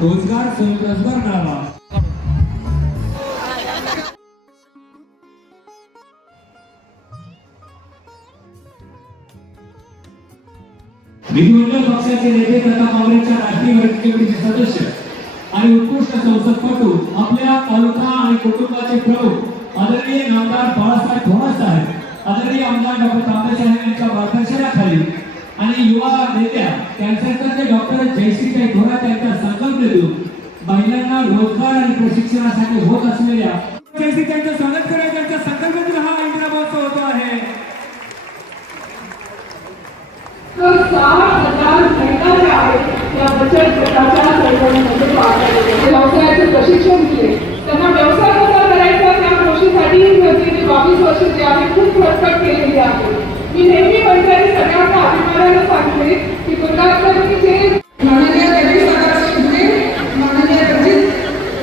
रोजगार स्वयंरोजगार मिळावा विधिमंडळ पक्षाचे नेते तथा काँग्रेसच्या राष्ट्रीय वर्ग कमिटीचे सदस्य आणि उत्कृष्ट संसदपटू आपल्या तालुका आणि कुटुंबाचे प्रमुख आदरणीय नामदार बाळासाहेब थोरात साहेब आदरणीय आमदार डॉक्टर तांबेसाहेब यांच्या मार्गदर्शनाखाली आणि युवा नेत्या कॅन्सरचे डॉक्टर जयश्रीताई थोरात देतो महिलांना रोजगार आणि प्रशिक्षणासाठी होत असलेल्या जयश्री त्यांचं स्वागत करायचं त्यांच्या संकल्पनेतून हा इंदिरा महोत्सव होतो आहे तर साठ हजार महिला ज्या आहेत या बचत गटाच्या चळवळीमध्ये भाग घेतले. व्यवसायाचे प्रशिक्षण दिले त्यांना व्यवसाय कसा करायचा त्या गोष्टीसाठी गेली बावीस वर्ष जे आहे खूप खटपट केलेली आहे मी नेहमी म्हणते आणि सगळ्यांना अभिमानाने सांगते की गुजरातमध्ये जे माननीय देवी सदाशिव शिंदे माननीय रणजित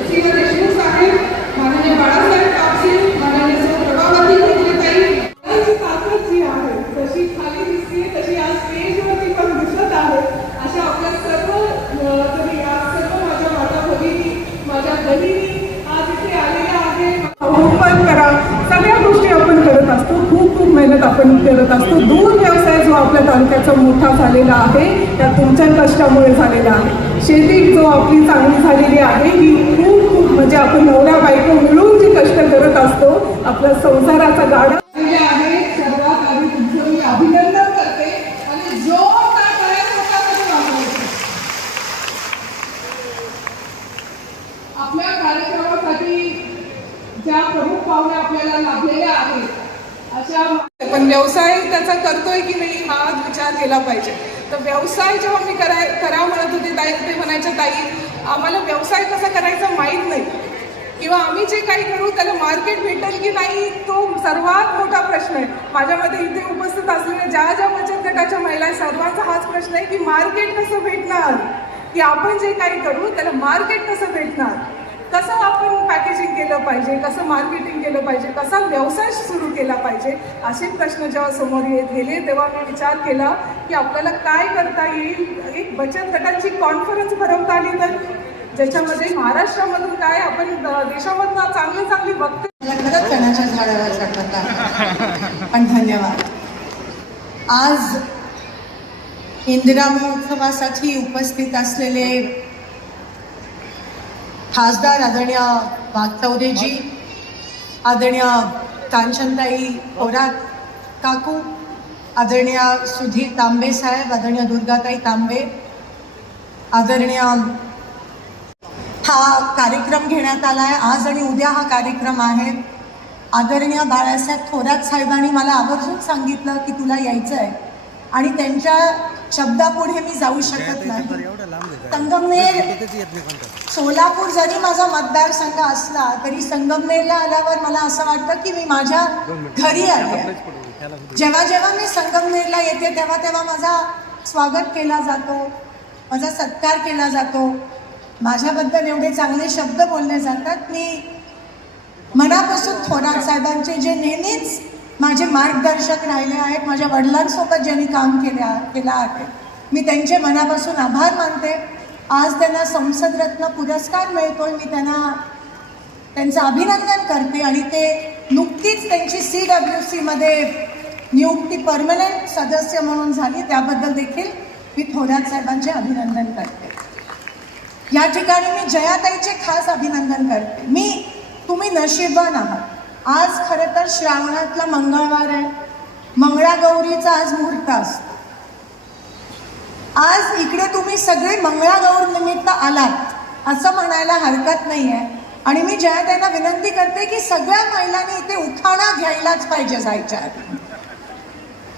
सिंह देशमुख साहेब माननीय बाळासाहेब कापसे माननीय सौ प्रभावती कुलताई यांची ताकद जी आहे जशी खाली दिसते तशी आज स्टेजवरती पण दिसत आहे अशा आपल्या सर्व अ, तरी आज सर्व माझ्या माता भगिनी माझ्या बहिणी आज इथे आलेल्या आहे रोपण करा सगळ्या गोष्टी आपण करत असतो खूप खूप मेहनत आपण करत असतो. दूध व्यवसाय जो आपल्या तालुक्याचा मोठा झालेला आहे त्या तुमच्या कष्टामुळे झालेला आहे. शेती जो आपली चांगली झालेली आहे ही खूप खूप म्हणजे आपण नवरा बायको मिळून जे कष्ट करत असतो आपल्या संसाराचा गाडा आहे सर्वात आधी तुमचं मी अभिनंदन करते आणि जोरदार टाळ्या लोकांसाठी वाजवायच्या. आपल्या कार्यक्रमासाठी ज्या प्रमुख पाहुण्या आपल्याला लाभलेल्या आहेत अशा पण व्यवसाय त्याचा करतोय की नाही हा विचार केला पाहिजे. तर व्यवसाय जेव्हा मी कराय करा म्हणत होते ताई ते म्हणायच्या ताई आम्हाला व्यवसाय कसा करायचा माहीत नाही. किंवा आम्ही जे काही करू त्याला मार्केट भेटेल की नाही तो सर्वात मोठा प्रश्न आहे. माझ्यामध्ये इथे उपस्थित असलेल्या ज्या ज्या बचत गटाच्या महिला आहेत, सर्वांचा हाच प्रश्न आहे की मार्केट कसं भेटणार? की आपण जे काही करू त्याला मार्केट कसं भेटणार? कसं आपण पॅकेजिंग केलं पाहिजे कसं मार्केटिंग केलं पाहिजे कसा व्यवसाय सुरू केला पाहिजे असे प्रश्न जेव्हा समोर येत गेले तेव्हा मी विचार केला की आपल्याला काय करता येईल? एक बचत गटांची कॉन्फरन्स भरवता आली तर ज्याच्यामध्ये महाराष्ट्रामधून काय आपण देशामधनं चांगले चांगली वक्ते खरंच चण्याच्या झाडावर चढवता पण धन्यवाद. आज इंदिरा महोत्सवासाठी उपस्थित असलेले खासदार आदरणीय वागचौरेजी आदरणीय कांचनताई थोरात काकू आदरणीय सुधीर तांबे साहेब आदरणीय दुर्गाताई तांबे आदरणीय हा कार्यक्रम घेण्यात आला आहे आज आणि उद्या हा कार्यक्रम आहे. आदरणीय बाळासाहेब थोरात साहेबांनी मला आवर्जून सांगितलं की तुला यायचं आहे आणि त्यांच्या शब्दापुढे मी जाऊ शकत नाही. संगमनेर सोलापूर जरी माझा मतदारसंघ असला तरी संगमनेरला आल्यावर मला असं वाटतं की मी माझ्या घरी आले आहे. जेव्हा जेव्हा मी संगमनेरला येते तेव्हा तेव्हा माझा स्वागत केला जातो माझा सत्कार केला जातो. माझ्याबद्दल एवढे चांगले शब्द बोलले जातात. मी मनापासून थोरात साहेबांचे जे नेहमीच माझे मार्गदर्शक राहिले आहेत माझ्या वडिलांसोबत ज्यांनी काम केल्या केलं आहे. मी त्यांचे मनापासून आभार मानते. आज त्यांना संसदरत्न पुरस्कार मिळतोय मी त्यांना त्यांचं अभिनंदन करते आणि ते नुकतीच त्यांची सी डब्ल्यू सीमध्ये नियुक्ती परमनंट सदस्य म्हणून झाली. त्याबद्दल देखील मी थोरात साहेबांचे अभिनंदन करते. या ठिकाणी मी जयाताईचे खास अभिनंदन करते. मी तुम्ही नशिबवान आहात. आज खरं तर श्रावणातला मंगळवार आहे. मंगळागौरीचा आज मुहूर्त असतो. आज इकडे तुम्ही सगळे मंगळागौर निमित्त आलात असं म्हणायला हरकत नाही आहे आणि मी ज्या त्यांना विनंती करते की सगळ्या महिलांनी इथे उखाणा घ्यायलाच पाहिजे जायच्या आधी.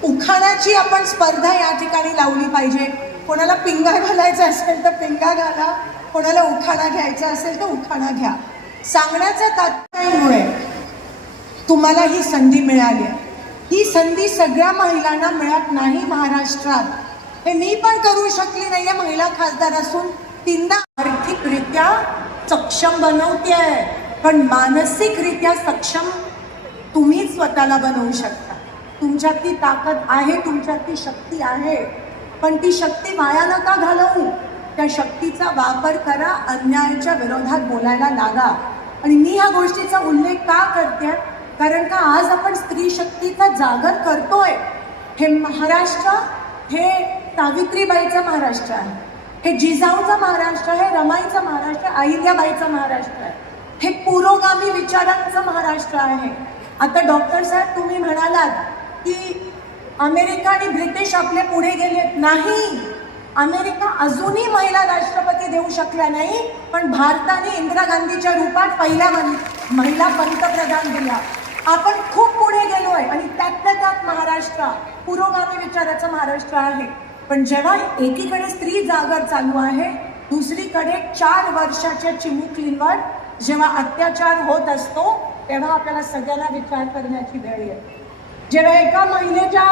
उखाणाची आपण स्पर्धा या ठिकाणी लावली पाहिजे. कोणाला पिंगा घालायचा असेल तर पिंगा घाला. कोणाला उखाणा घ्यायचा असेल तर उखाणा घ्या. सांगण्याच्या तात्पर्यामुळे तुम्हाला ही संधी मिळाली. आहे ही संधी सगळ्या महिलांना मिळत नाही महाराष्ट्रात. हे मी पण करू शकली नाहीये महिला खासदार असून. तीनदा आर्थिकरित्या सक्षम बनवते आहे पण मानसिकरित्या सक्षम तुम्ही स्वतःला बनवू शकता. तुमच्यात ती ताकद आहे तुमच्यात ती शक्ती आहे. पण ती शक्ती वाया नका घालवू? त्या शक्तीचा वापर करा अन्यायाच्या विरोधात बोलायला लागा. आणि मी ह्या गोष्टीचा उल्लेख का करते कारण का आज आपण स्त्री शक्तीचा जागर करतोय. हे महाराष्ट्र हे सावित्रीबाईचं महाराष्ट्र आहे. हे जिजाऊचं महाराष्ट्र आहे रमाईचं महाराष्ट्र अहिल्याबाईचं महाराष्ट्र आहे. हे पुरोगामी विचारांचं महाराष्ट्र आहे. आता डॉक्टर साहेब तुम्ही म्हणालात की अमेरिका आणि ब्रिटिश आपले पुढे गेलेत नाही. अमेरिका अजूनही महिला राष्ट्रपती देऊ शकल्या नाही पण भारताने इंदिरा गांधीच्या रूपात पहिल्या महिला पंतप्रधान दिला. आपण खूप पुढे गेलोय आणि त्यातल्या त्यात महाराष्ट्र पुरोगामी विचाराचं महाराष्ट्र आहे. पण जेव्हा एकीकडे स्त्री जागर चालू आहे दुसरीकडे चार वर्षाच्या चिमुकलींवर जेव्हा अत्याचार होत असतो तेव्हा आपल्याला सगळ्यांना विचार करण्याची वेळ येते. जेव्हा एका महिलेच्या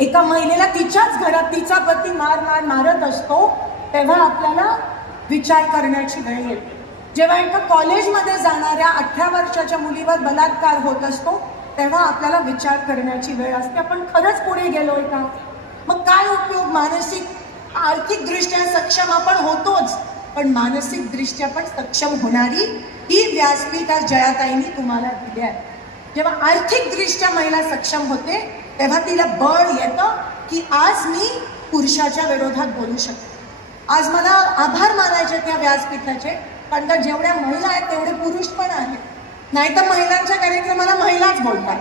एका महिलेला तिच्याच घरात तिचा पती मार मार मारत असतो तेव्हा आपल्याला विचार करण्याची वेळ येते. जेव्हा एका कॉलेजमध्ये जाणाऱ्या अठरा वर्षाच्या मुलीवर बलात्कार होत असतो तेव्हा आपल्याला विचार करण्याची वेळ असते. आपण खरंच पुढे गेलोय का मग काय उपयोग? मानसिक आर्थिकदृष्ट्या सक्षम आपण होतोच. पण मानसिकदृष्ट्या पण सक्षम होणारी ही व्यासपीठ आज जयाताईंनी तुम्हाला दिली आहे. जेव्हा आर्थिकदृष्ट्या महिला सक्षम होते तेव्हा तिला बळ येतं की आज मी पुरुषाच्या विरोधात बोलू शकते. आज मला आभार मानायचे त्या व्यासपीठाचे. कारण का जेवढ्या महिला आहेत तेवढे पुरुष पण आहेत. नाहीतर महिलांच्या कार्यक्रमाला महिलाच बोलतात.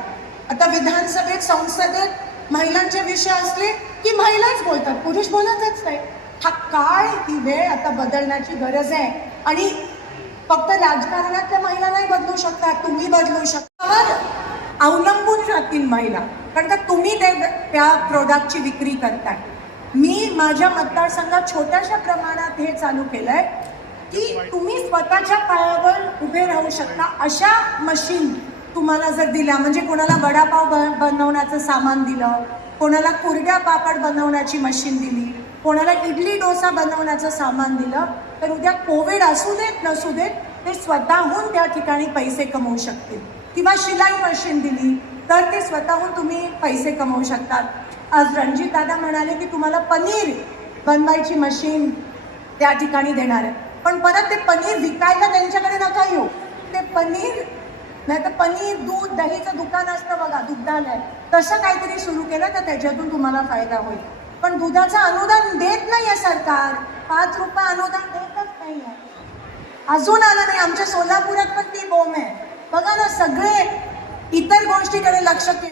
आता विधानसभेत संसदेत महिलांचे विषय असले की महिलाच बोलतात. पुरुष बोलतच नाही. हा काळ ही वेळ आता बदलण्याची गरज आहे. आणि फक्त राजकारणातल्या महिला नाही बदलू शकतात तुम्ही बदलू शकता. अवलंबून राहतील महिला. कारण का तुम्ही ते त्या प्रोडक्टची विक्री करताय. मी माझ्या मतदारसंघात छोट्याशा प्रमाणात हे चालू केलंय. की तुम्ही स्वतःच्या पायावर उभे राहू शकता. अशा मशीन तुम्हाला जर दिल्या म्हणजे कोणाला वडापाव ब- बनवण्याचं सामान दिलं कोणाला कुरड्या पापड बनवण्याची मशीन दिली कोणाला इडली डोसा बनवण्याचं सामान दिलं तर उद्या कोविड असू देत नसू देत ते स्वतःहून त्या ठिकाणी पैसे कमवू शकतील. किंवा शिलाई मशीन दिली तर ते स्वतःहून तुम्ही पैसे कमवू शकतात. आज रणजित दादा म्हणाले की तुम्हाला पनीर बनवायची मशीन त्या ठिकाणी देणार आहे. पण परत ते पनीर विकायला त्यांच्याकडे नका येऊ. ते पनीर नाही तर पनीर दूध दहीचं दुकान असतं बघा दुग्धालय. तसं काहीतरी सुरू केलं तर त्याच्यातून तुम्हाला फायदा होईल. पण दुधाचं अनुदान देत नाही आहे सरकार. पाच रुपये अनुदान देतच नाही आहे अजून आलं नाही. आमच्या सोलापुरात पण ती बोम आहे. बघा ना सगळे इतर गोष्टीकडे लक्ष